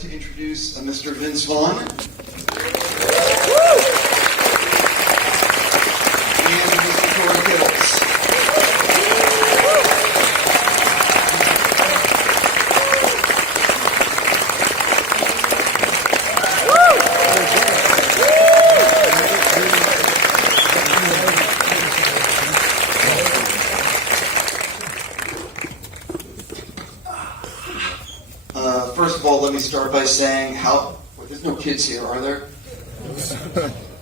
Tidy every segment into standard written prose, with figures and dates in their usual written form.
to introduce Mr. Vince Vaughn. And Mr. Tory Kittles. First of all, let me start by saying there's no kids here, are there?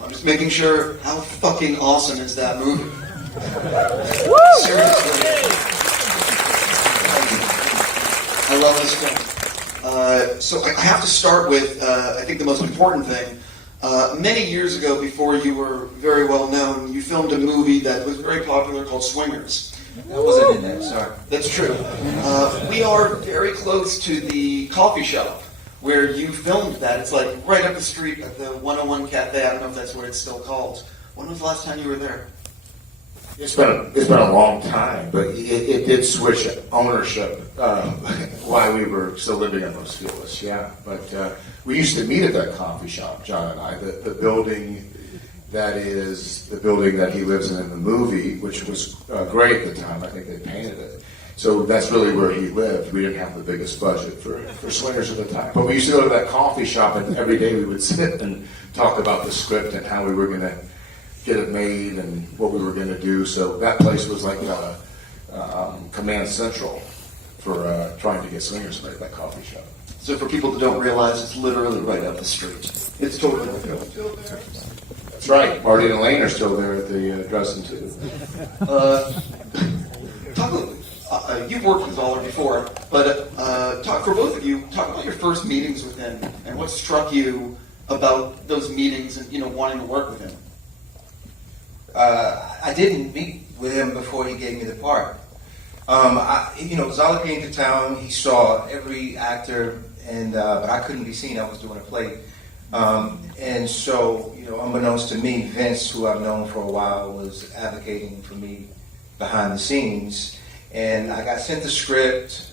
I'm just making sure, how fucking awesome is that movie? Seriously. I love this film. So I have to start with, I think the most important thing. Many years ago, before you were very well known, you filmed a movie that was very popular called Swingers. That wasn't in there, sorry. That's true. We are very close to the coffee shop where you filmed that. It's like right up the street at the 101 Cafe. I don't know if that's what it's still called. When was the last time you were there? It's been a long time, but it did switch ownership while we were still living in Los Feliz, yeah. But we used to meet at that coffee shop, John and I. The building that is the building that he lives in the movie, which was great at the time. I think they painted it. So that's really where he lived. We didn't have the biggest budget for Swingers at the time. But we used to go to that coffee shop, and every day we would sit and talk about the script and how we were going to get it made and what we were going to do. So that place was like command central for trying to get Swingers made, that coffee shop. So for people that don't realize, it's literally right up the street. It's totally still there. That's right. Marty and Elaine are still there at the Dresden too. You've worked with Zoller before, but talk for both of you. Talk about your first meetings with him and what struck you about those meetings and wanting to work with him. I didn't meet with him before he gave me the part. Zoller came to town. He saw every actor, but I couldn't be seen. I was doing a play. And so, unbeknownst to me, Vince, who I've known for a while, was advocating for me behind the scenes. And I got sent the script,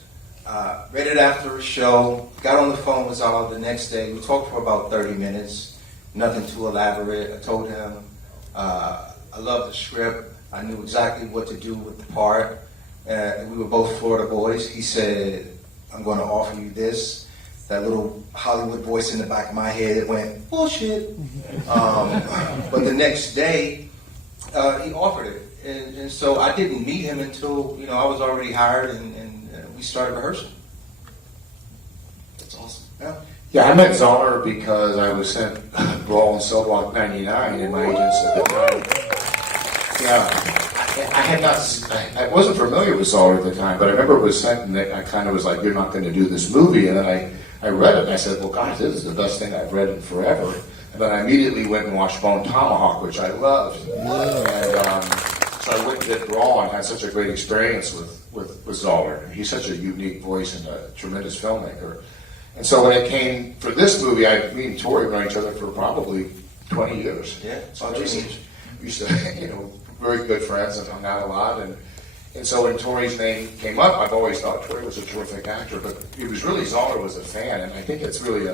read it after a show, got on the phone with Zoller the next day. We talked for about 30 minutes, nothing too elaborate. I told him I loved the script. I knew exactly what to do with the part. We were both Florida boys. He said, I'm going to offer you this. That little Hollywood voice in the back of my head went, bullshit. But the next day, he offered it. And so I didn't meet him until, I was already hired and we started rehearsing. That's awesome. Yeah, I met Zoller because I was sent Brawl and Cell Block 99 in my agents at the time. Yeah, I wasn't familiar with Zoller at the time, but I remember it was sent and I kind of was like, you're not going to do this movie. And then I read it and I said, well, gosh, this is the best thing I've read in forever. And then I immediately went and watched Bone Tomahawk, which I loved. And so I went and did Brawl and had such a great experience with Zoller. He's such a unique voice and a tremendous filmmaker. And so when it came for this movie, me and Tory known each other for probably 20 years. Yeah. So we used to, very good friends and hung out a lot. And so when Tory's name came up, I've always thought Tory was a terrific actor, but it was really Zoller was a fan, and I think it's really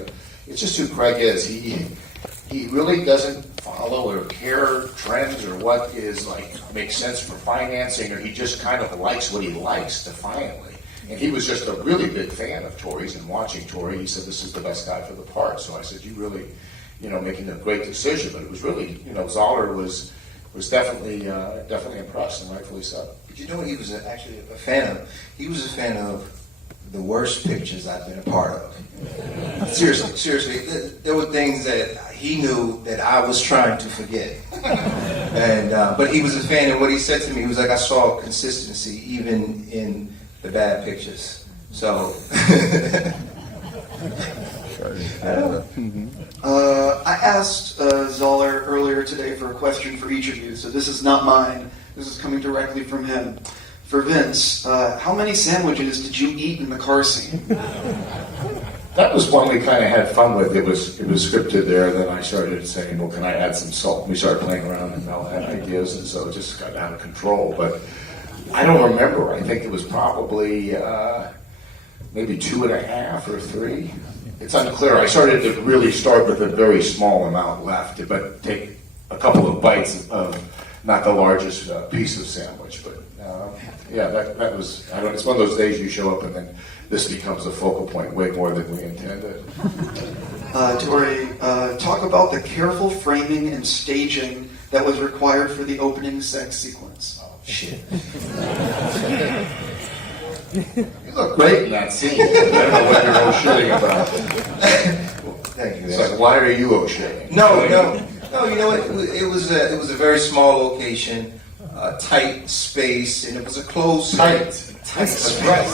it's just who Craig is. He really doesn't follow or care trends or what is makes sense for financing, or he just kind of likes what he likes defiantly. And he was just a really big fan of Tory's, and watching Tory, he said, this is the best guy for the part. So I said, you really, making a great decision. But it was really, Zoller was definitely impressed, and rightfully so. But you know what he was actually a fan of? He was a fan of the worst pictures I've been a part of. Seriously, there were things that he knew that I was trying to forget. But he was a fan, and what he said to me, he was like, I saw consistency even in the bad pictures. So. I asked Zoller earlier today for a question for each of you, so this is not mine. This is coming directly from him. For Vince, how many sandwiches did you eat in the car scene? That was one we kind of had fun with. It was scripted there, and then I started saying, well, can I add some salt? We started playing around and Mel had ideas, and so it just got out of control. But I don't remember. I think it was probably maybe 2.5 or 3. it's unclear. I started to really start with a very small amount left, but take a couple of bites of not the largest piece of sandwich. But yeah, that was, I don't. It's one of those days you show up and then this becomes a focal point way more than we intended. Tory, talk about the careful framing and staging that was required for the opening sex sequence. Oh, shit. You look great in that scene. I don't know what you're oh-shitting about. Thank you. It's like, why are you oh-shitting? No. You know, it was a very small location, tight space, and it was a closed Tight. space. That's right.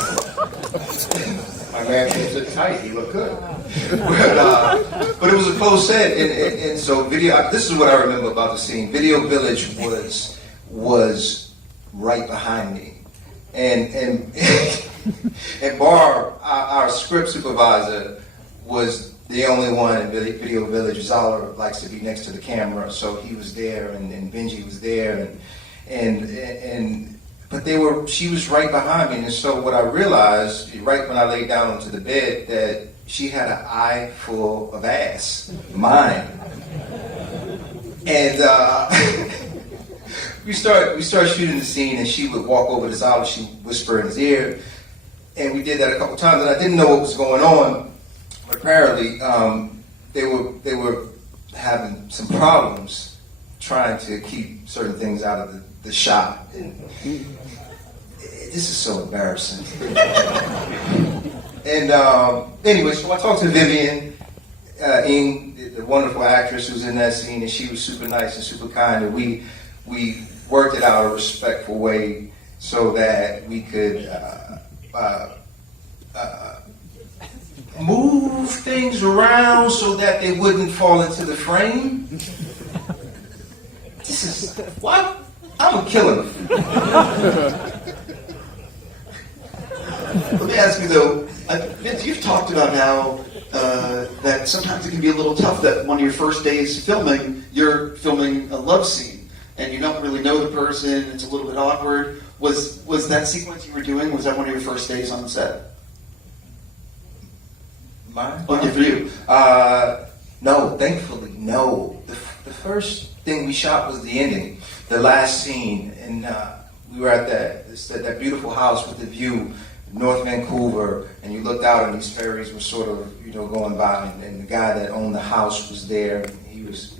My man keeps it tight. He looked good. But it was a closed set, and so video. This is what I remember about the scene. Video Village was right behind me, and Barb, our script supervisor, was the only one in Video Village. Zoller likes to be next to the camera, so he was there, and Benji was there, but she was right behind me, and so what I realized right when I laid down onto the bed that she had an eye full of ass, mine, and we start shooting the scene, and she would walk over to Zoller, she would whisper in his ear, and we did that a couple times, and I didn't know what was going on. But apparently, they were having some problems trying to keep certain things out of the shot. And this is so embarrassing. And anyway, so I talked to Vivian Ng, the wonderful actress who's in that scene, and she was super nice and super kind. And we worked it out a respectful way so that we could move things around so that they wouldn't fall into the frame. This is what? I'm a killer. Let me ask you though, Vince, you've talked about how that sometimes it can be a little tough that one of your first days filming, you're filming a love scene and you don't really know the person, it's a little bit awkward. Was that sequence you were doing, was that one of your first days on set? Mine? Okay, for you. No, thankfully, no. The first thing we shot was the ending, the last scene, and we were at that beautiful house with the view, North Vancouver, and you looked out and these ferries were sort of, going by, and the guy that owned the house was there, and he was,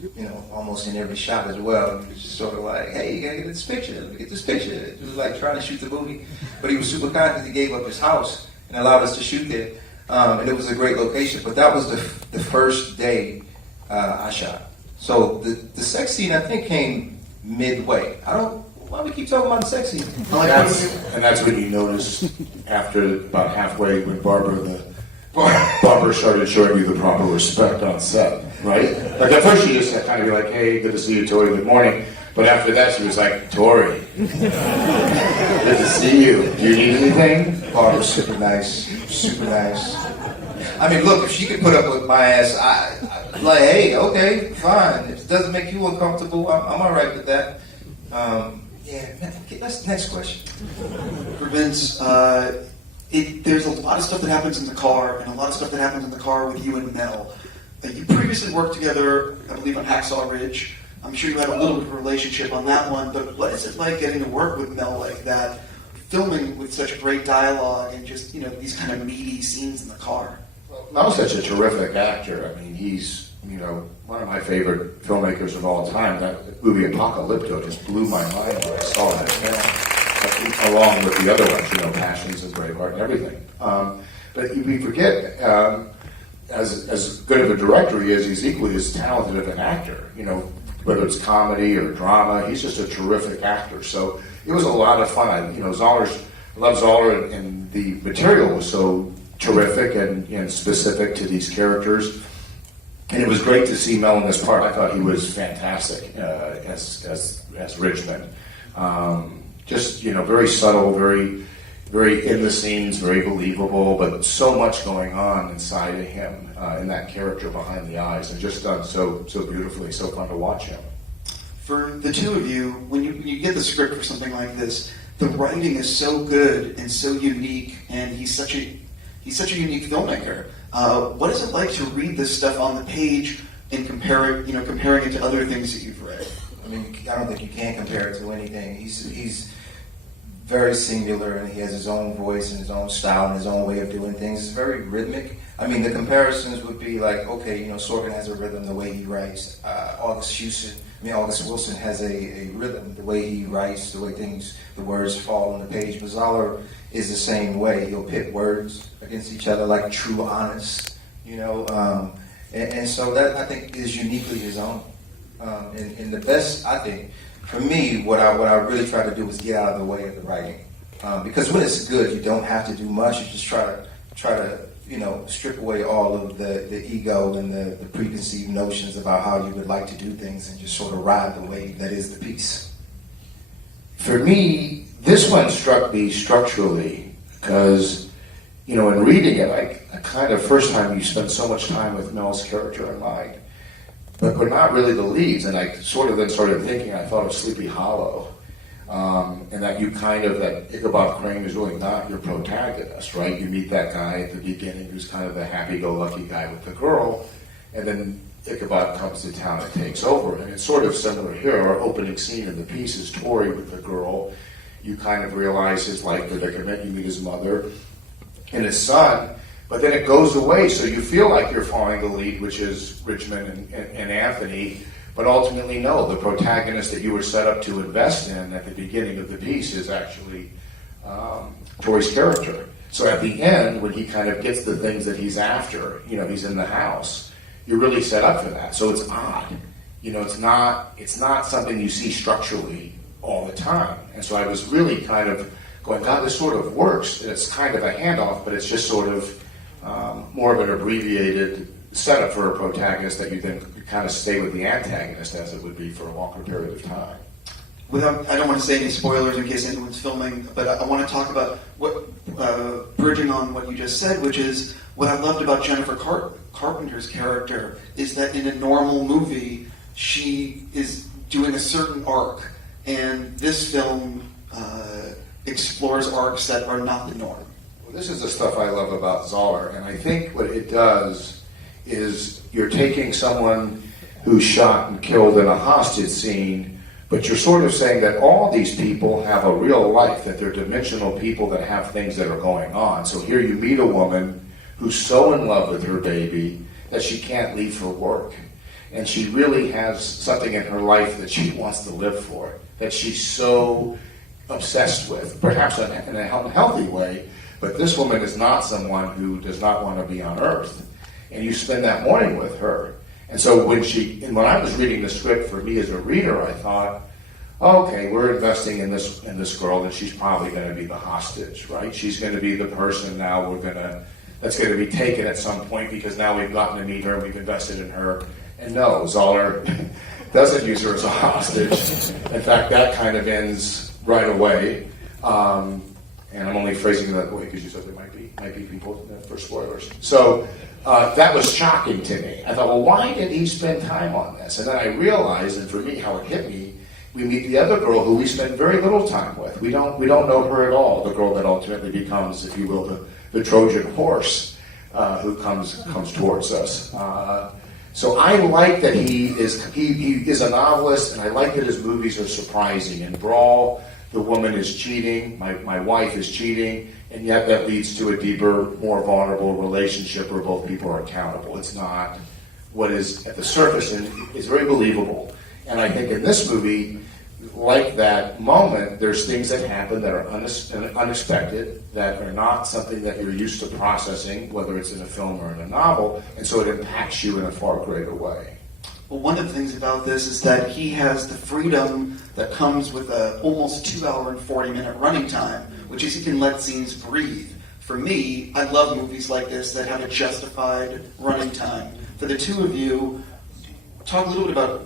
almost in every shot as well. He was just sort of like, hey, you gotta get this picture, let me get this picture. It was like trying to shoot the movie, but he was super kind because he gave up his house and allowed us to shoot there. And it was a great location, but that was the first day I shot. So the sex scene, I think, came midway. Why do we keep talking about the sex scene? And that's when you noticed after about halfway when Barbara started showing you the proper respect on set, right? Like at first she just kind of be like, hey, good to see you, Tory, good morning. But after that she was like, Tory, good to see you. Do you need anything? Barbara's super nice. I mean, look, if she could put up with my ass, I'm like, hey, okay, fine. If it doesn't make you uncomfortable, I'm all right with that. Next question. For Vince, there's a lot of stuff that happens in the car, and a lot of stuff that happens in the car with you and Mel. You previously worked together, I believe, on Hacksaw Ridge. I'm sure you had a little bit of a relationship on that one, but what is it like getting to work with Mel like that, filming with such great dialogue and just, these kind of meaty scenes in the car? Mel's such a terrific actor. I mean, he's, one of my favorite filmmakers of all time. That movie Apocalypto just blew my mind when I saw that film, along with the other ones, Passions and Braveheart and everything. But we forget, as good of a director he is, he's equally as talented of an actor. Whether it's comedy or drama, he's just a terrific actor. So it was a lot of fun. I love Zoller, and the material was so terrific and specific to these characters. And it was great to see Mel in this part. I thought he was fantastic as Richmond. Just very subtle, very very in the scenes, very believable, but so much going on inside of him in that character behind the eyes, and just done so beautifully. So fun to watch him. For the two of you, when you get the script for something like this, the writing is so good and so unique, and he's such a unique filmmaker. What is it like to read this stuff on the page and comparing it to other things that you've read? I mean, I don't think you can compare it to anything. He's very singular, and he has his own voice and his own style and his own way of doing things. It's very rhythmic. I mean, the comparisons would be like, okay, Sorkin has a rhythm, the way he writes. August Wilson has a rhythm, the way he writes, the way the words fall on the page. But Zoller is the same way. He'll pit words against each other like true honest, and so that, I think, is uniquely his own. And the best, I think, for me, what I really try to do is get out of the way of the writing. Because when it's good, you don't have to do much. You just try to strip away all of the ego and the preconceived notions about how you would like to do things and just sort of ride the wave that is the piece. For me, this one struck me structurally because, in reading it, I kind of, first time you spend so much time with Mel's character in mind, but not really the leads, and I sort of then started thinking, I thought of Sleepy Hollow, and that that Ichabod Crane is really not your protagonist, right? You meet that guy at the beginning who's kind of the happy-go-lucky guy with the girl, and then Ichabod comes to town and takes over. And it's sort of similar here. Our opening scene in the piece is Tory with the girl. You kind of realize his life predicament. You meet his mother and his son, but then it goes away, so you feel like you're following the lead, which is Richmond and Anthony. But ultimately, no, the protagonist that you were set up to invest in at the beginning of the piece is actually Tory's character. So at the end, when he kind of gets the things that he's after, he's in the house, you're really set up for that. So it's odd. It's not something you see structurally all the time. And so I was really kind of going, God, this sort of works. And it's kind of a handoff, but it's just sort of more of an abbreviated setup for a protagonist that you then kind of stay with the antagonist as it would be for a longer period of time. I don't want to say any spoilers in case anyone's filming, but I want to talk about bridging on what you just said, which is what I loved about Jennifer Carpenter's character is that in a normal movie, she is doing a certain arc, and this film explores arcs that are not the norm. Well, this is the stuff I love about Zoller, and I think what it does is you're taking someone who's shot and killed in a hostage scene, but you're sort of saying that all these people have a real life, that they're dimensional people that have things that are going on. So here you meet a woman who's so in love with her baby that she can't leave for work. And she really has something in her life that she wants to live for, that she's so obsessed with, perhaps in a healthy way, but this woman is not someone who does not want to be on Earth. And you spend that morning with her. And so when I was reading the script, for me as a reader, I thought, okay, we're investing in this girl, and she's probably going to be the hostage, right? She's going to be the person now that's going to be taken at some point because now we've gotten to meet her and we've invested in her. And no, Zoller doesn't use her as a hostage. In fact, that kind of ends right away. And I'm only phrasing it that way because you said there might be people for spoilers. So that was shocking to me. I thought, well, why did he spend time on this? And then I realized, and for me, how it hit me, we meet the other girl who we spend very little time with. We don't know her at all. The girl that ultimately becomes, if you will, the Trojan horse who comes towards us. So I like that he is a novelist, and I like that his movies are surprising. In Brawl, the woman is cheating, my wife is cheating, and yet that leads to a deeper, more vulnerable relationship where both people are accountable. It's not what is at the surface, and it's very believable. And I think in this movie, like that moment, there's things that happen that are unexpected, that are not something that you're used to processing, whether it's in a film or in a novel, and so it impacts you in a far greater way. Well, one of the things about this is that he has the freedom that comes with a almost 2 hour and 40-minute running time, which is he can let scenes breathe. For me, I love movies like this that have a justified running time. For the two of you, talk a little bit about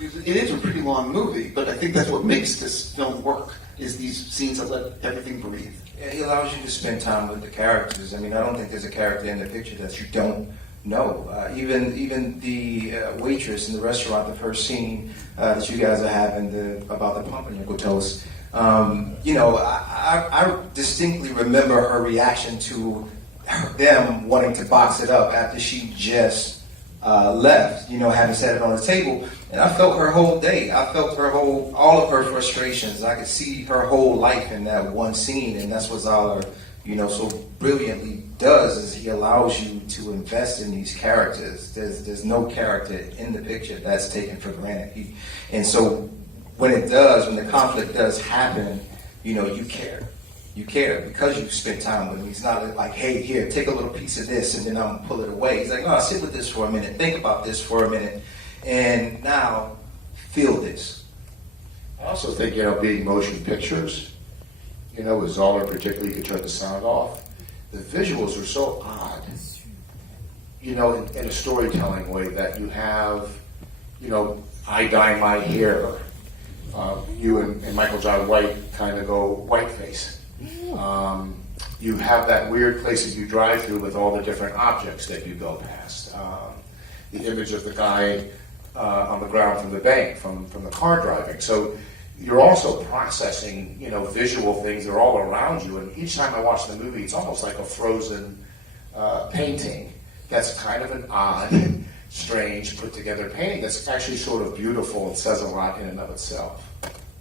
it is a pretty long movie, but I think that's what makes this film work, is these scenes that let everything breathe. Yeah, he allows you to spend time with the characters. I mean, I don't think there's a character in the picture that you don't know. Even the waitress in the restaurant, the first scene that you guys are having about the pumpernickel toast, I distinctly remember her reaction to them wanting to box it up after she just left, having set it on the table. And I felt her whole day. I felt all of her frustrations. I could see her whole life in that one scene, and that's what Zoller, so brilliantly does, is he allows you to invest in these characters. There's no character in the picture that's taken for granted. And so when the conflict does happen, you care. You care because you spent time with him. He's not like, hey, here, take a little piece of this and then I'm going to pull it away. He's like, no, sit with this for a minute. Think about this for a minute. And now, feel this. I also think, being motion pictures, with Zoller particularly, you could turn the sound off. The visuals are so odd, in a storytelling way, that you have, I dye my hair. You and Michael John White kind of go whiteface. You have that weird place that you drive through with all the different objects that you go past. The image of the guy on the ground from the bank, from the car driving. So you're also processing, visual things. They're all around you. And each time I watch the movie, it's almost like a frozen painting. That's kind of an odd, strange, put together painting that's actually sort of beautiful and says a lot in and of itself.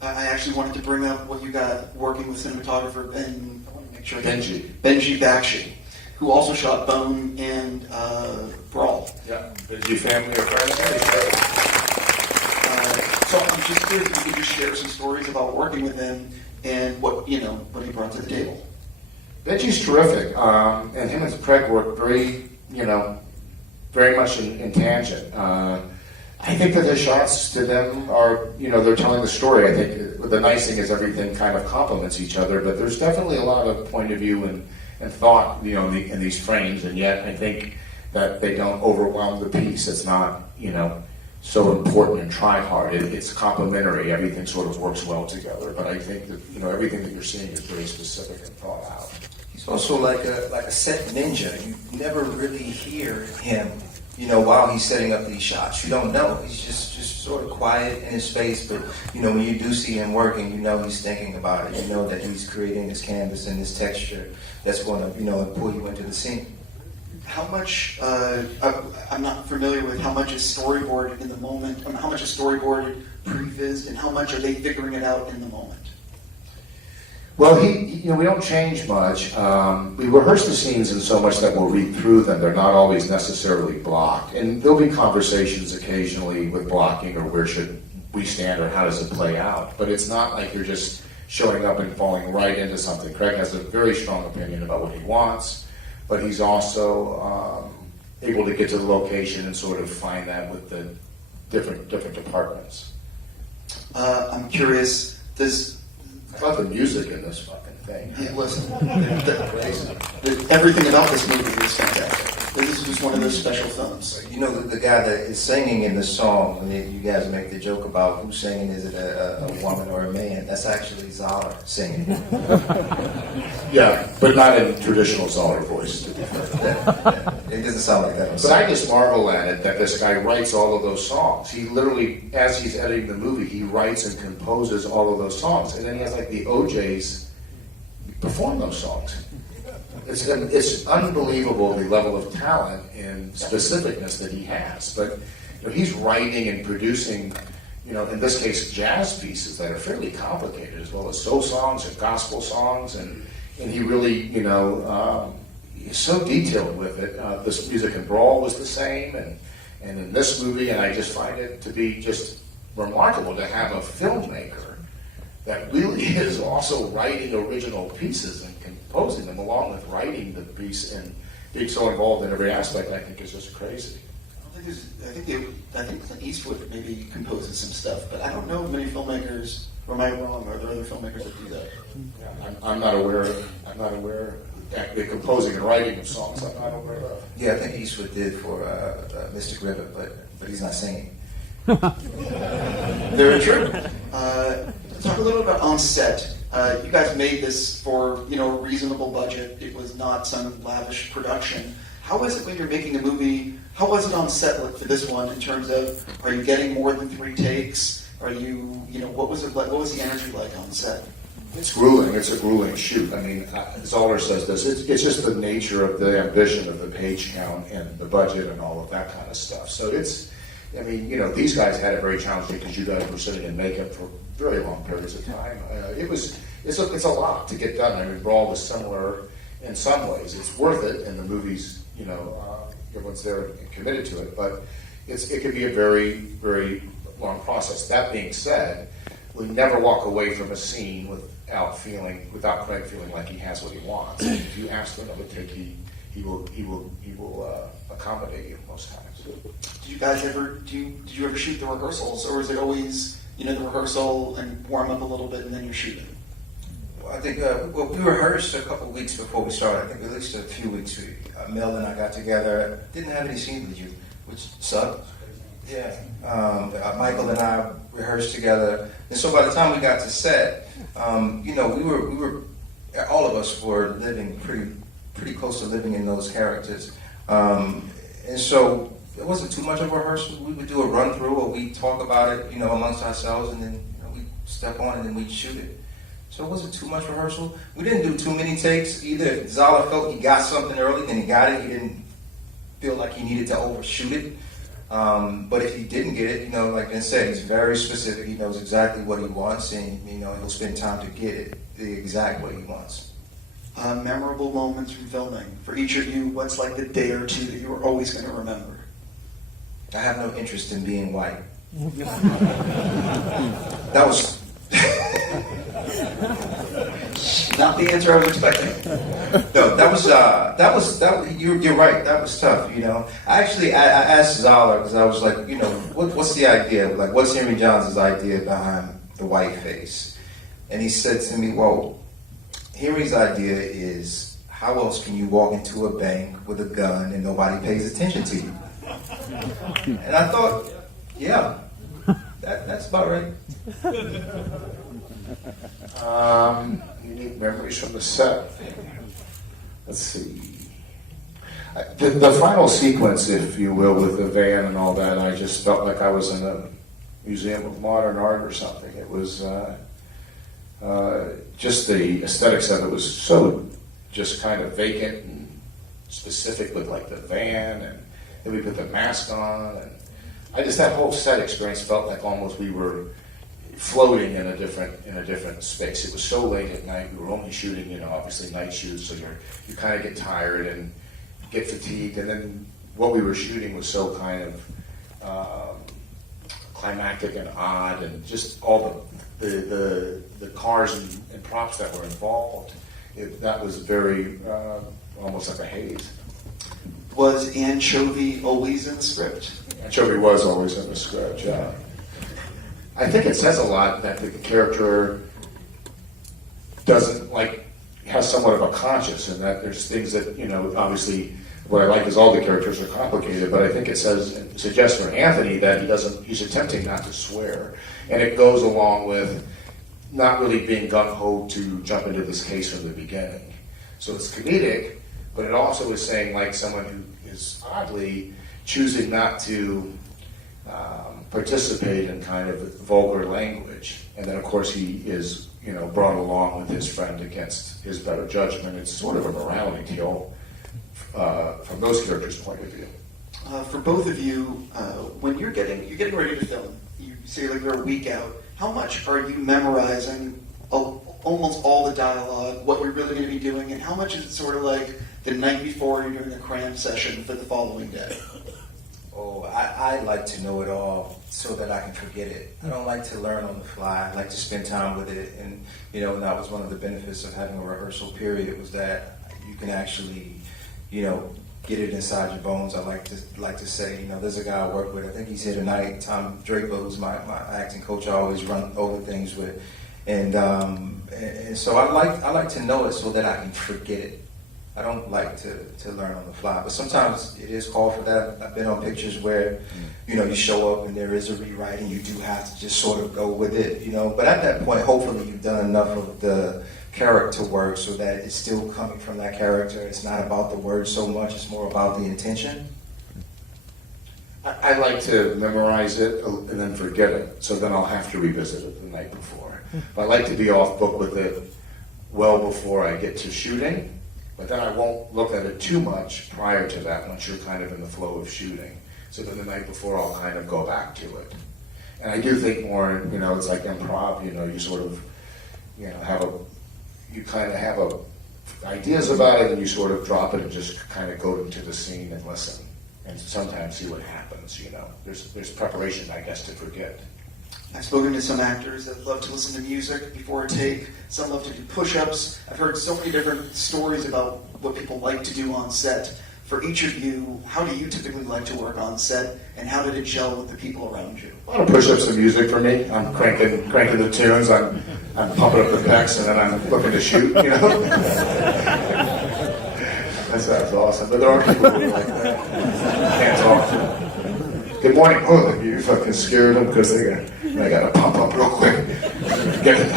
I actually wanted to bring up what you got working with cinematographer Ben. I want to make sure Benji Bakshi, who also shot Bone and Brawl. Yeah, Benji family or friends. So I'm just curious if you could just share some stories about working with him and what he brought to the table. Benji's terrific, and him and Craig work very much in tangent. I think that the shots to them are, they're telling the story. I think the nice thing is everything kind of complements each other, but there's definitely a lot of point of view and thought, in these frames, and yet I think that they don't overwhelm the piece. It's not, so important and try hard. It's complementary. Everything sort of works well together, but I think that, everything that you're seeing is very specific and thought out. He's also like a set ninja. You never really hear him, while he's setting up these shots. You don't know. He's just sort of quiet in his space, but, when you do see him working, he's thinking about it. You know that he's creating this canvas and this texture that's going to, pull you into the scene. How much, I'm not familiar with how much is storyboard in the moment, how much is storyboard pre-vised, and how much are they figuring it out in the moment? Well, we don't change much. We rehearse the scenes in so much that we'll read through them. They're not always necessarily blocked. And there'll be conversations occasionally with blocking or where should we stand or how does it play out. But it's not like you're just showing up and falling right into something. Craig has a very strong opinion about what he wants, but he's also able to get to the location and sort of find that with the different departments. I'm curious, I love the music in this fucking thing. Yeah, listen, everything about this movie is fantastic. This is just one of those special films. The guy that is singing in the song, and you guys make the joke about who's singing, is it a woman or a man? That's actually Zoller singing. Yeah, but not in traditional Zoller voice, to be fair. Yeah. It doesn't sound like that. But I just marvel at it that this guy writes all of those songs. He literally, as he's editing the movie, he writes and composes all of those songs. And then he has like the OJs perform those songs. It's unbelievable the level of talent and specificness that he has. But he's writing and producing, in this case, jazz pieces that are fairly complicated, as well as soul songs and gospel songs. And he really, he's so detailed with it. This music in Brawl was the same, and in this movie, and I just find it to be just remarkable to have a filmmaker that really is also writing original pieces and composing them along with writing the piece and being so involved in every aspect. I think is just crazy. I think Clint Eastwood maybe composes some stuff, but I don't know many filmmakers. Or am I wrong? Are there other filmmakers that do that? Yeah, I'm not aware. The composing and writing of songs, I'm not aware of. Yeah, I think Eastwood did for Mystic River, but he's not singing. Very true. Talk a little about on set. You guys made this for a reasonable budget. It was not some lavish production. How is it when you're making a movie? How was it on set for this one in terms of, are you getting more than 3 takes? Are you, what was it like? What was the energy like on set? It's grueling. It's a grueling shoot. I mean, Zoller says this. It's just the nature of the ambition of the page count and the budget and all of that kind of stuff. So it's, I mean, these guys had it very challenging because you guys were sitting in makeup for very long periods of time. It's a lot to get done. I mean, Brawl was similar in some ways. It's worth it, and the movie's, everyone's there and committed to it. But it could be a very, very long process. That being said, we never walk away from a scene without Craig feeling like he has what he wants. And if you ask for another take, he will accommodate you most times. Did you guys ever did you ever shoot the rehearsals, or is it always the rehearsal and warm up a little bit and then you're shooting? Well, I think we rehearsed a couple of weeks before we started. I think at least a few weeks. Mel and I got together. Didn't have any scenes with you, which sucked. Yeah. Michael and I rehearsed together, and so by the time we got to set, we were all of us were living pretty close to living in those characters, and so it wasn't too much of a rehearsal. We would do a run through, or we talk about it, amongst ourselves, and then we step on and then we'd shoot it. So it wasn't too much rehearsal. We didn't do too many takes either. If Zoller felt he got something early, then he got it. He didn't feel like he needed to overshoot it. But if he didn't get it, like Ben said, he's very specific. He knows exactly what he wants, and he'll spend time to get it the exact way he wants. Memorable moments from filming for each of you. What's like the day or two that you are always going to remember? I have no interest in being white. That was not the answer I was expecting. No, you're right. That was tough. I asked Zoller because I was like, what's the idea? Like, what's Henry Johns' idea behind the white face? And he said to me, well, Henry's idea is, how else can you walk into a bank with a gun and nobody pays attention to you? And I thought, yeah, that's about right. Unique memories from the set. Let's see. The final sequence, if you will, with the van and all that, I just felt like I was in a museum of modern art or something. It was just the aesthetics of it was so just kind of vacant and specific with like the van, and then we put the mask on, and that whole set experience felt like almost we were floating in a different space. It was so late at night. We were only shooting, obviously night shoots, so you kind of get tired and get fatigued. And then what we were shooting was so kind of climactic and odd, and just all the cars and props that were involved. That was very almost like a haze. Was Anchovy always in the script? Anchovy was always in the script, yeah. I think it says a lot that the character has somewhat of a conscience, and that there's things that, obviously what I like is all the characters are complicated, but I think it suggests for Anthony that he's attempting not to swear. And it goes along with not really being gung-ho to jump into this case from the beginning. So it's comedic, but it also is saying like someone who is oddly choosing not to participate in kind of vulgar language. And then of course he is, brought along with his friend against his better judgment. It's sort of a morality tale from those characters' point of view. For both of you, when you're getting ready to film, you say like you're a week out, how much are you memorizing almost all the dialogue, what you're really going to be doing, and how much is it sort of like the night before you're doing a cram session for the following day? Oh, I like to know it all so that I can forget it. I don't like to learn on the fly. I like to spend time with it, and that was one of the benefits of having a rehearsal period, was that you can actually, get it inside your bones. I like to say, there's a guy I work with. I think he's here tonight. Tom Draper, who's my acting coach. I always run over things with, and so I like to know it so that I can forget it. I don't like to learn on the fly, but sometimes it is called for that. I've been on pictures where, you show up and there is a rewrite and you do have to just sort of go with it, But at that point, hopefully you've done enough of the character work so that it's still coming from that character. It's not about the words so much, it's more about the intention. I like to memorize it and then forget it, so then I'll have to revisit it the night before. But I like to be off book with it well before I get to shooting, but then I won't look at it too much prior to that once you're kind of in the flow of shooting. So then the night before I'll kind of go back to it. And I do think more, it's like improv, you sort of, you kind of have ideas about it and you sort of drop it and just kind of go into the scene and listen. And sometimes see what happens, There's preparation, I guess, to forget. I've spoken to some actors that love to listen to music before a take. Some love to do push-ups. I've heard so many different stories about what people like to do on set. For each of you, how do you typically like to work on set, and how did it gel with the people around you? A lot of push-ups and music for me. I'm cranking the tunes. I'm pumping up the pecs, and then I'm looking to shoot. That sounds awesome. But there are people who like that. Can't talk to them. Good morning. Oh, you fucking scared them because I got to pump up real quick. Get it.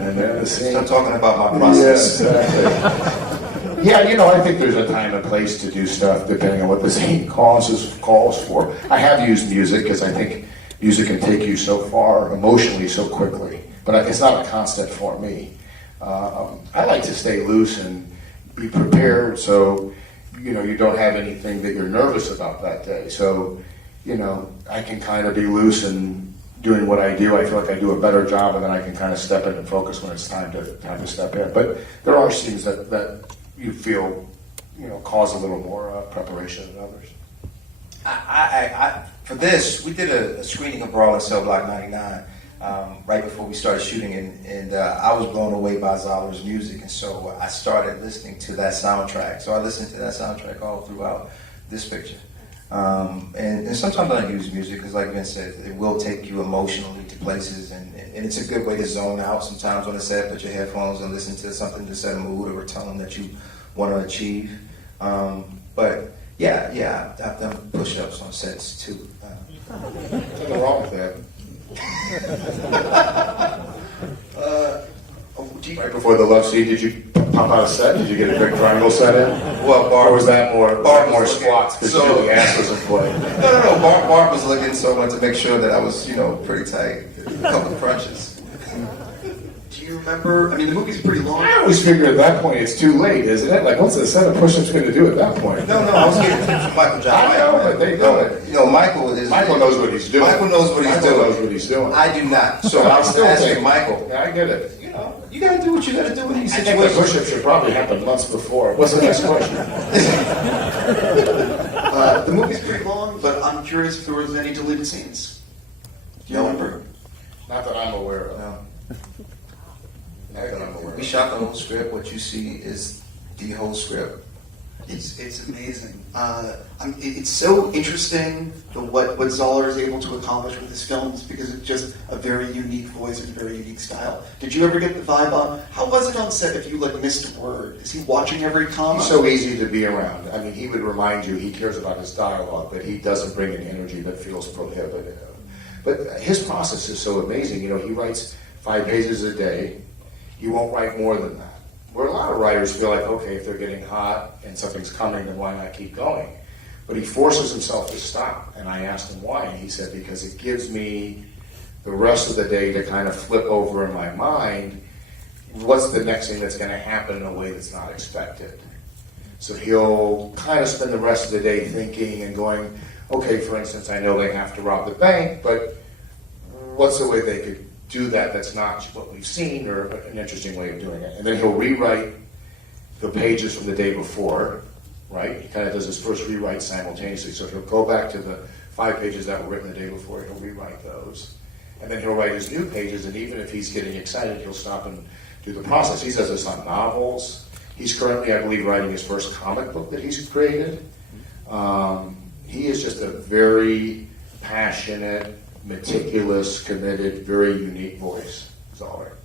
And then the scene. I'm talking about my process. Yeah, exactly. Yeah, I think there's a time and place to do stuff depending on what the scene calls for. I have used music because I think music can take you so far emotionally so quickly, but it's not a constant for me. I like to stay loose and be prepared so you don't have anything that you're nervous about that day. So I can kind of be loose and doing what I do. I feel like I do a better job, and then I can kind of step in and focus when it's time to step in. But there are scenes that you feel, cause a little more preparation than others. I for this, we did a screening of Brawl in Cell Block 99 right before we started shooting, and I was blown away by Zoller's music, and so I started listening to that soundtrack. So I listened to that soundtrack all throughout this picture. And sometimes I use music because, like Vince said, it will take you emotionally to places, and it's a good way to zone out sometimes on the set. Put your headphones and listen to something to set a mood or a tone that you want to achieve. But yeah, I've done push-ups on sets too. Nothing wrong with that. Right before the love scene, did you pop out a set? Did you get a big triangle set in? Well, Barb, or was that more squats because so, the ass was in play? No. Barb was looking so much to make sure that I was, pretty tight. A couple of crunches. Do you remember? I mean, the movie's pretty long. I always figure at that point it's too late, isn't it? Like, what's a set of push-ups going to do at that point? No, I was getting tips from Michael John. I know, but they know it. Michael knows what he's doing. Michael knows what he's doing. I do not. So I was still asking Michael. Yeah, I get it. You got to do what you got to do in these I think situations. the push-ups should probably happen months before. What's the next question? The movie's pretty long, but I'm curious if there was any deleted scenes. Do you remember? Not that I'm aware of. No. Not that I'm aware We of. shot the whole script. What you see is the whole script. It's amazing. It's so interesting what Zoller is able to accomplish with his films because it's just a very unique voice and a very unique style. Did you ever get the vibe on? How was it on set if you missed a word? Is he watching every comma? He's so easy to be around. I mean, he would remind you he cares about his dialogue, but he doesn't bring an energy that feels prohibitive. But his process is so amazing. He writes 5 pages a day. He won't write more than that. Where a lot of writers feel like, okay, if they're getting hot and something's coming, then why not keep going? But he forces himself to stop. And I asked him why, and he said, because it gives me the rest of the day to kind of flip over in my mind what's the next thing that's going to happen in a way that's not expected. So he'll kind of spend the rest of the day thinking and going, okay, for instance, I know they have to rob the bank, but what's the way they could do that that's not what we've seen or an interesting way of doing it? And then he'll rewrite the pages from the day before, right? He kind of does his first rewrite simultaneously. So he'll go back to the 5 pages that were written the day before, he'll rewrite those. And then he'll write his new pages, and even if he's getting excited, he'll stop and do the process. He does this on novels. He's currently, I believe, writing his first comic book that he's created. He is just a very passionate, meticulous, committed, very unique voice. Zoller.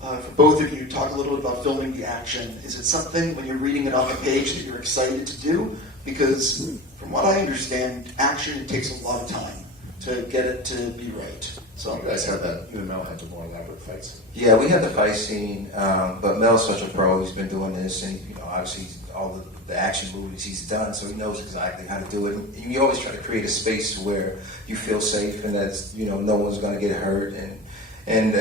For both of you, talk a little bit about filming the action. Is it something, when you're reading it off a page, that you're excited to do? Because, from what I understand, action, it takes a lot of time to get it to be right. So You guys have that, you and Mel had the more elaborate fights. Yeah, we had the fight scene, but Mel's such a pro. He's been doing this, and obviously all the action movies he's done, so he knows exactly how to do it. And you always try to create a space where you feel safe and that no one's going to get hurt. And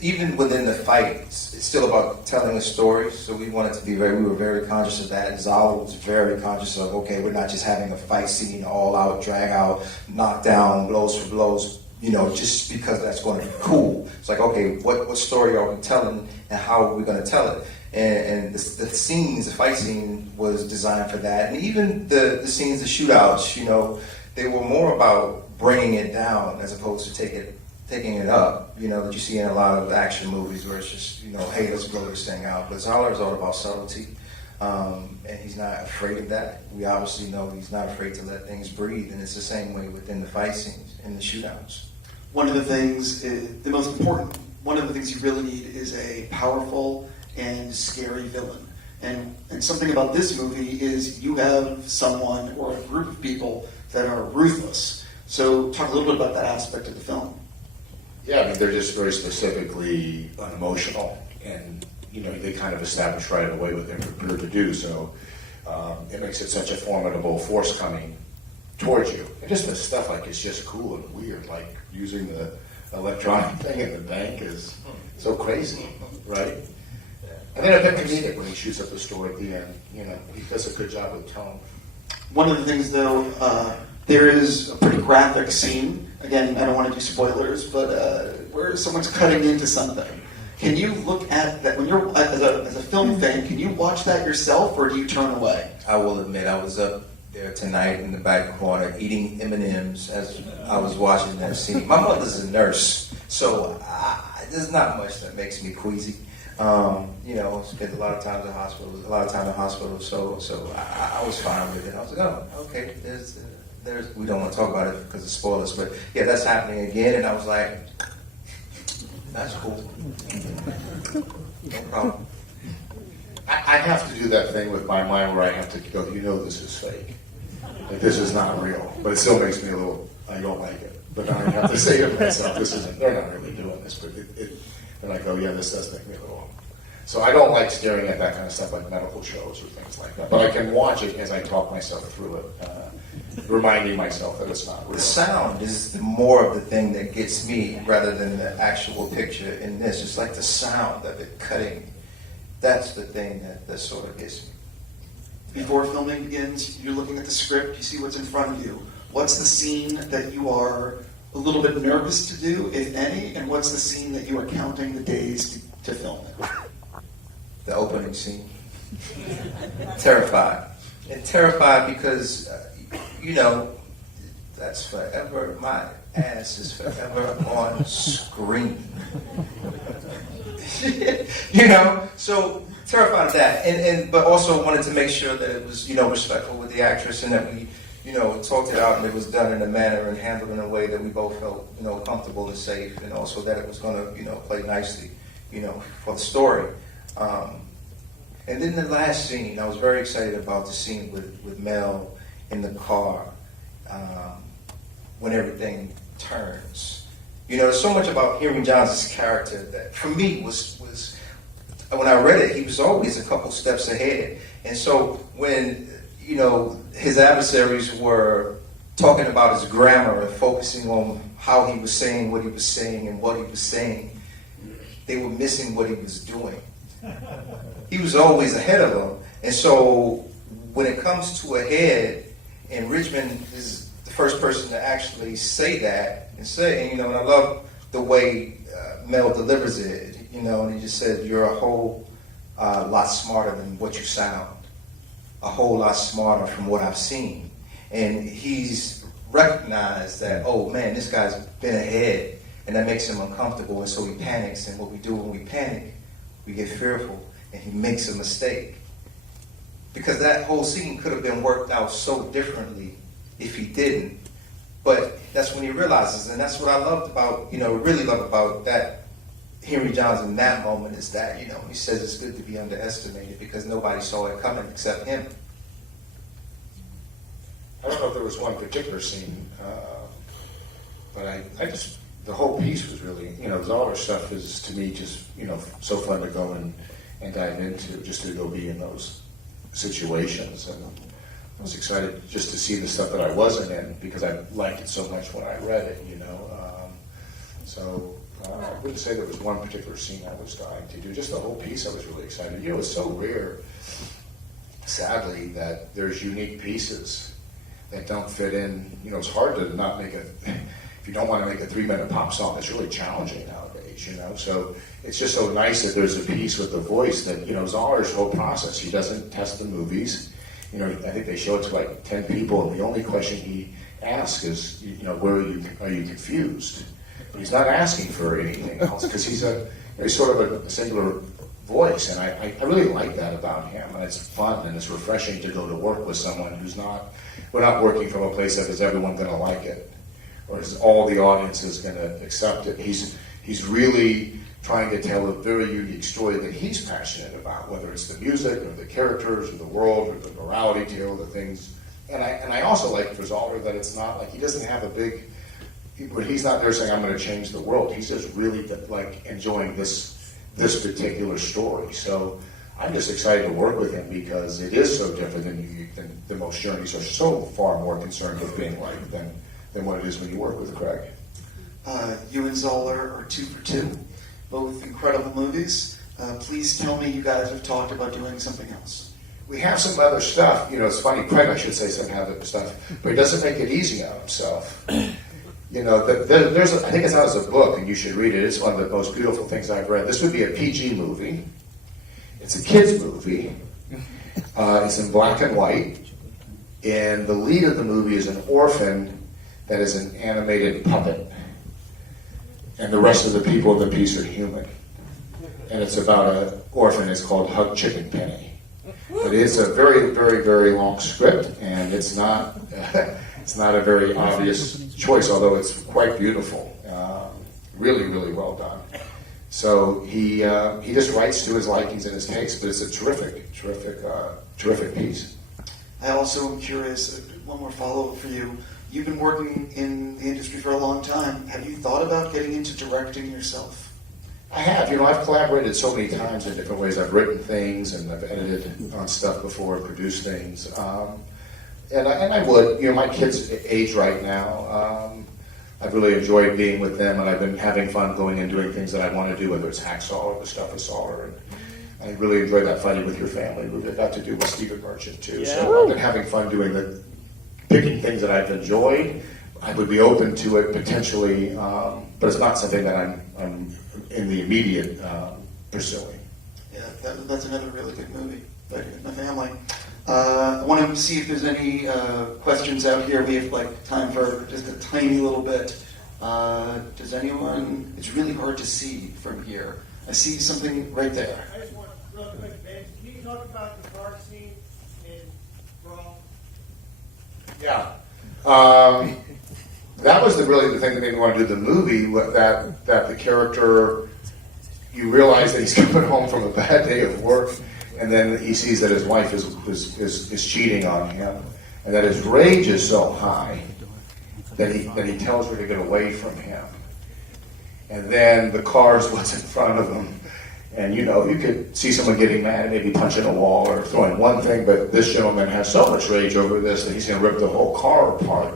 even within the fight, it's still about telling a story. So we wanted to be we were very conscious of that. Zala was very conscious of, okay, we're not just having a fight scene, all out, drag out, knock down, blows for blows, just because that's going to be cool. It's like, okay, what story are we telling, and how are we going to tell it? And the scenes, the fight scene was designed for that. And even the scenes, the shootouts, they were more about bringing it down as opposed to taking it up, that you see in a lot of action movies where it's just, hey, let's blow this thing out. But Zoller is all about subtlety, and he's not afraid of that. We obviously know he's not afraid to let things breathe, and it's the same way within the fight scenes and the shootouts. One of the things, the most important, one of the things you really need is a powerful and scary villain. And something about this movie is you have someone or a group of people that are ruthless. So talk a little bit about that aspect of the film. Yeah, I mean, they're just very specifically unemotional, and they kind of establish right away what they're prepared to do. So it makes it such a formidable force coming towards you. And just the stuff like it's just cool and weird, like using the electronic thing in the bank is so crazy, right? And then a bit comedic when he shoots up the store at the end. He does a good job with tone. One of the things, though, there is a pretty graphic scene. Again, I don't want to do spoilers, but where someone's cutting into something. Can you look at that when you're as a film fan? Can you watch that yourself, or do you turn away? I will admit, I was up there tonight in the back corner eating M&Ms as I was watching that scene. My mother's a nurse, so there's not much that makes me queasy. Spent a lot of time in hospital, so I was fine with it. I was like, oh, okay, there's we don't want to talk about it because of spoilers, but yeah, that's happening again, and I was like, that's cool. No problem. I have to do that thing with my mind where I have to go, this is fake. Like, this is not real. But it still makes me I don't like it. But then I have to say to myself, they're not really doing this, but and I go, yeah, this does make me a little. So I don't like staring at that kind of stuff like medical shows or things like that. But I can watch it as I talk myself through it, reminding myself that it's not real. The sound is more of the thing that gets me rather than the actual picture in this. It's like the sound of it cutting. That's the thing that sort of gets me. Before filming begins, you're looking at the script, you see what's in front of you. What's the scene that you are a little bit nervous to do, if any, and what's the scene that you are counting the days to film it? The opening scene. Terrified. And terrified because, that's forever, my ass is forever on screen. So terrified of that. But also wanted to make sure that it was, respectful with the actress and that we, talked it out and it was done in a manner and handled in a way that we both felt, comfortable and safe, and also that it was going to, play nicely, for the story. And then the last scene, I was very excited about the scene with Mel in the car when everything turns. There's so much about Henry Johnson's character that for me was when I read it, he was always a couple steps ahead. And so when, his adversaries were talking about his grammar and focusing on how he was saying what he was saying and what he was saying, they were missing what he was doing. He was always ahead of them. And so when it comes to a head, and Richmond is the first person to actually say that, and I love the way Mel delivers it, and he just said, you're a whole lot smarter than what you sound, a whole lot smarter from what I've seen. And he's recognized that, oh man, this guy's been ahead, and that makes him uncomfortable, and so he panics, and what we do when we panic, we get fearful, and he makes a mistake. Because that whole scene could have been worked out so differently if he didn't. But that's when he realizes, and that's what I loved about, really love about that Henry Johnson in that moment is that, he says it's good to be underestimated because nobody saw it coming except him. I don't know if there was one particular scene, but I just, the whole piece was really, all our stuff is, to me, just, so fun to go and dive into, just to go be in those situations. And I was excited just to see the stuff that I wasn't in because I liked it so much when I read it, So I wouldn't say there was one particular scene I was dying to do. Just the whole piece I was really excited. You know, it's so rare, sadly, that there's unique pieces that don't fit in. You know, it's hard to not make if you don't want to make a 3-minute pop song, it's really challenging nowadays, you know. So it's just so nice that there's a piece with the voice that, you know, Zoller's whole process. He doesn't test the movies. You know, I think they show it to like 10 people, and the only question he asks is, you know, are you confused? But he's not asking for anything else because he's sort of a singular voice, and I really like that about him, and it's fun and it's refreshing to go to work with someone we're not working from a place that is everyone going to like it, or is all the audience is going to accept it. He's really trying to tell a very unique story that he's passionate about, whether it's the music or the characters or the world or the morality tale, the things. And I also like for Zoller that it's not like he doesn't have a big. When he's not there saying I'm going to change the world, he's just really like enjoying this particular story. So I'm just excited to work with him because it is so different than most journeys are so far more concerned with being like than what it is when you work with Craig. You and Zoller are 2 for 2, both incredible movies. Please tell me you guys have talked about doing something else. We have some other stuff. You know, it's funny, Craig, I should say some other stuff, but he doesn't make it easy on himself. You know, I think it's out as a book, and you should read it. It's one of the most beautiful things I've read. This would be a PG movie. It's a kid's movie. It's in black and white. And the lead of the movie is an orphan that is an animated puppet. And the rest of the people in the piece are human. And it's about an orphan. It's called Hug Chicken Penny. But it's a very, very, very long script, and it's not a very obvious choice, although it's quite beautiful. Really, really well done. So he just writes to his likings and his taste, but it's a terrific piece. I also am curious, one more follow-up for you. You've been working in the industry for a long time. Have you thought about getting into directing yourself? I have. You know, I've collaborated so many times in different ways. I've written things, and I've edited on stuff before and produced things. And I would. You know, my kids' age right now, I've really enjoyed being with them, and I've been having fun going and doing things that I want to do, whether it's Hacksaw or the stuff with Saller. And I really enjoy that Fighting with Your Family, which I got to do with Stephen Merchant, too. Yeah. So I've been having fun picking things that I've enjoyed. I would be open to it potentially, but it's not something that I'm in the immediate pursuing. Yeah, that's another really good movie, Fighting with My Family. I want to see if there's any questions out here. We have like time for just a tiny little bit. Does anyone? It's really hard to see from here. I see something right there. I just want real quick, Ben. Can you talk about the car scene in Brawl? Yeah. That was really the thing that made me want to do the movie. That the character, you realize that he's coming home from a bad day of work. And then he sees that his wife is cheating on him, and that his rage is so high that he tells her to get away from him. And then the car's what's in front of him, and you know you could see someone getting mad and maybe punching a wall or throwing one thing, but this gentleman has so much rage over this that he's going to rip the whole car apart.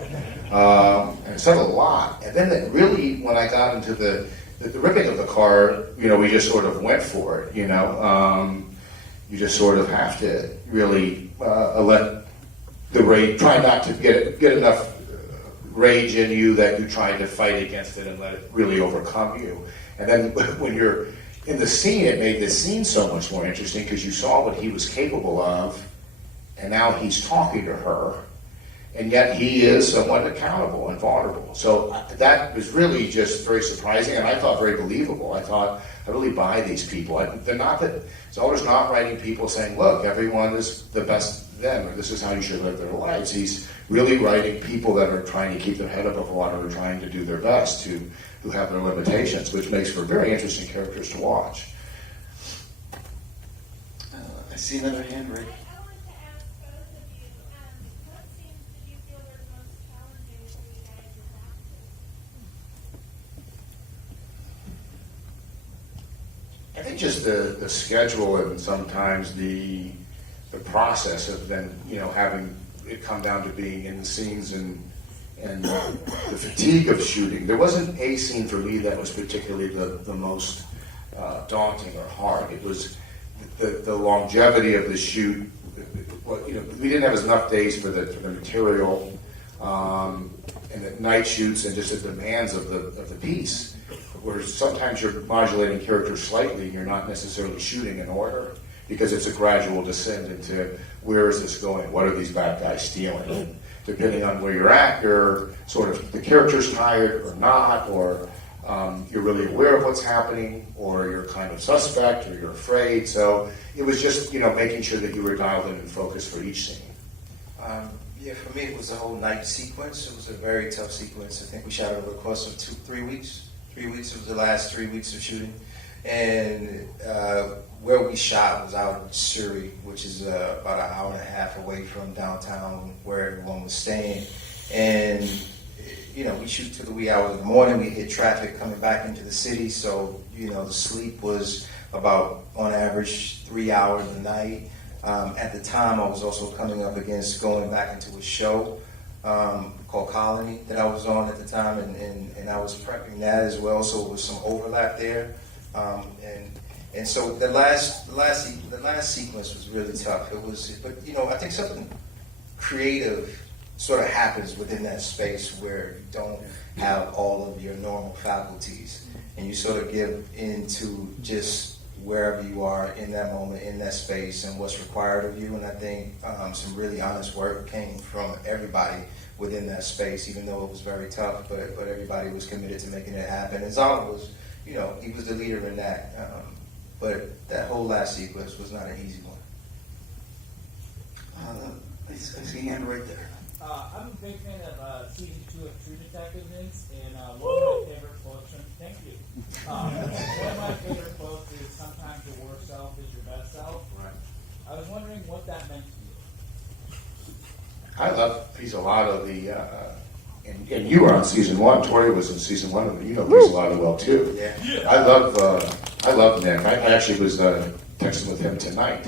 And it said a lot. And then really, when I got into the ripping of the car, you know, we just sort of went for it. You know. You just sort of have to really let the rage, try not to get enough rage in you that you try to fight against it and let it really overcome you. And then when you're in the scene, it made the scene so much more interesting because you saw what he was capable of, and now he's talking to her, and yet he is somewhat accountable and vulnerable. So that was really just very surprising, and I thought very believable. I thought, I really buy these people. They're not that Zoller's not writing people saying, look, everyone is the best them, or this is how you should live their lives. He's really writing people that are trying to keep their head above water, or trying to do their best, who have their limitations, which makes for very interesting characters to watch. I see another hand raised. I wanted to ask both of you, what scenes did you feel were the most challenging for you guys as actors? I think just the schedule and sometimes the process of then, you know, having it come down to being in scenes and and the fatigue of shooting. There wasn't a scene for me that was particularly the most daunting or hard. It was the longevity of the shoot. We didn't have enough days for the material, and the night shoots, and just the demands of the piece. Where sometimes you're modulating characters slightly, and you're not necessarily shooting in order, because it's a gradual descent into where is this going? What are these bad guys stealing? And depending on where you're at, you're sort of, the character's tired or not, or you're really aware of what's happening, or you're kind of suspect, or you're afraid. So it was just, making sure that you were dialed in and focused for each scene. Yeah, for me, it was the whole night sequence. It was a very tough sequence. I think we shot it over the course of 3 weeks. 3 weeks, it was the last 3 weeks of shooting. And where we shot was out in Surrey, which is about an hour and a half away from downtown where everyone was staying. And, we shoot till the wee hours of the morning. We hit traffic coming back into the city. So, the sleep was about, on average, 3 hours a night. At the time, I was also coming up against going back into a show called Colony that I was on at the time, and I was prepping that as well, so it was some overlap there. And so the last sequence was really tough. It was, but I think something creative sort of happens within that space where you don't have all of your normal faculties, and you sort of give into just wherever you are in that moment, in that space, and what's required of you. And I think some really honest work came from everybody within that space, even though it was very tough, but everybody was committed to making it happen. And Zala was, he was the leader in that. But that whole last sequence was not an easy one. I see a hand right there. I'm a big fan of season 2 of True Detective, Vince, and one of my favorite quotes. Thank you. One of my favorite quotes is, "Sometimes your worst self is your best self." Right. I was wondering what that meant to you. I love Pizzolatto, and you were on season 1. Tori was in season 1, and you know Pizzolatto well too. Yeah. I love Nick. I actually was texting with him tonight.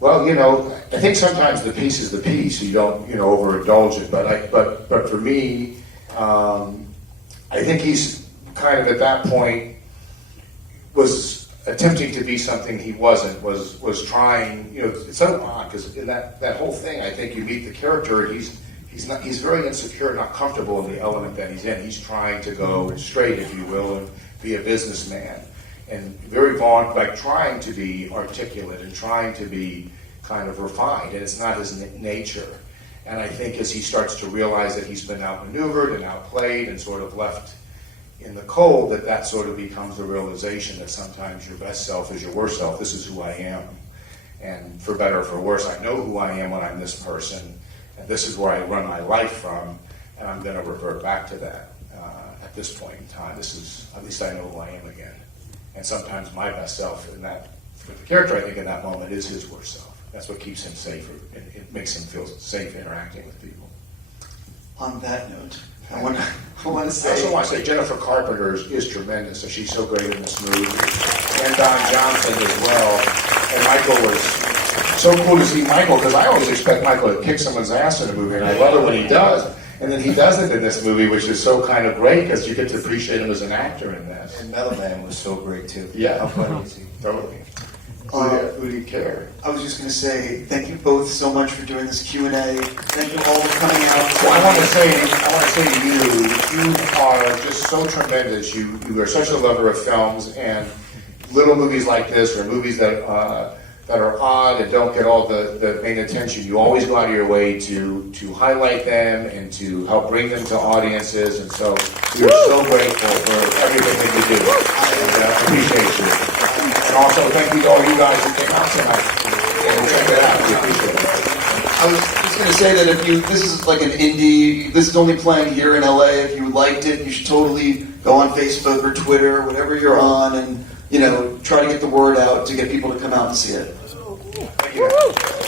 Well, I think sometimes the piece is the piece. You don't, overindulge it. But for me, I think he's kind of at that point was attempting to be something he wasn't. Was trying. It's so odd because in that whole thing, I think you meet the character. He's very insecure, not comfortable in the element that he's in. He's trying to go straight, if you will, and be a businessman. And very Vaughn, trying to be articulate and trying to be kind of refined, and it's not his nature. And I think as he starts to realize that he's been outmaneuvered and outplayed and sort of left in the cold, that sort of becomes the realization that sometimes your best self is your worst self. This is who I am. And for better or for worse, I know who I am when I'm this person, and this is where I run my life from, and I'm going to revert back to that at this point in time. This is, at least I know who I am again. And sometimes my best self in that, for the character, I think in that moment is his worst self. That's what keeps him safe. It makes him feel safe interacting with people. On that note, I want to I say... also want to say Jennifer Carpenter is tremendous, so she's so great in this movie. And Don Johnson as well. And Michael was so cool to see Michael, because I always expect Michael to kick someone's ass in a movie, and I love it when he does. And then he does it in this movie, which is so kind of great, because you get to appreciate him as an actor in this. And Mellow Man was so great too. Yeah. How funny is he? Totally. Who do you care? I was just going to say thank you both so much for doing this Q&A. Thank you all for coming out. Well, I want to say to you are just so tremendous. You are such a lover of films, and little movies like this, or movies that are odd and don't get all the main attention, you always go out of your way to highlight them and to help bring them to audiences. And so we are so grateful for everything that you do. And appreciate you. And also thank you to all you guys who came out tonight. And check it out. We appreciate it. I was just going to say that this is like an indie, this is only playing here in LA. If you liked it, you should totally go on Facebook or Twitter, whatever you're on, and try to get the word out to get people to come out and see it. Thank you.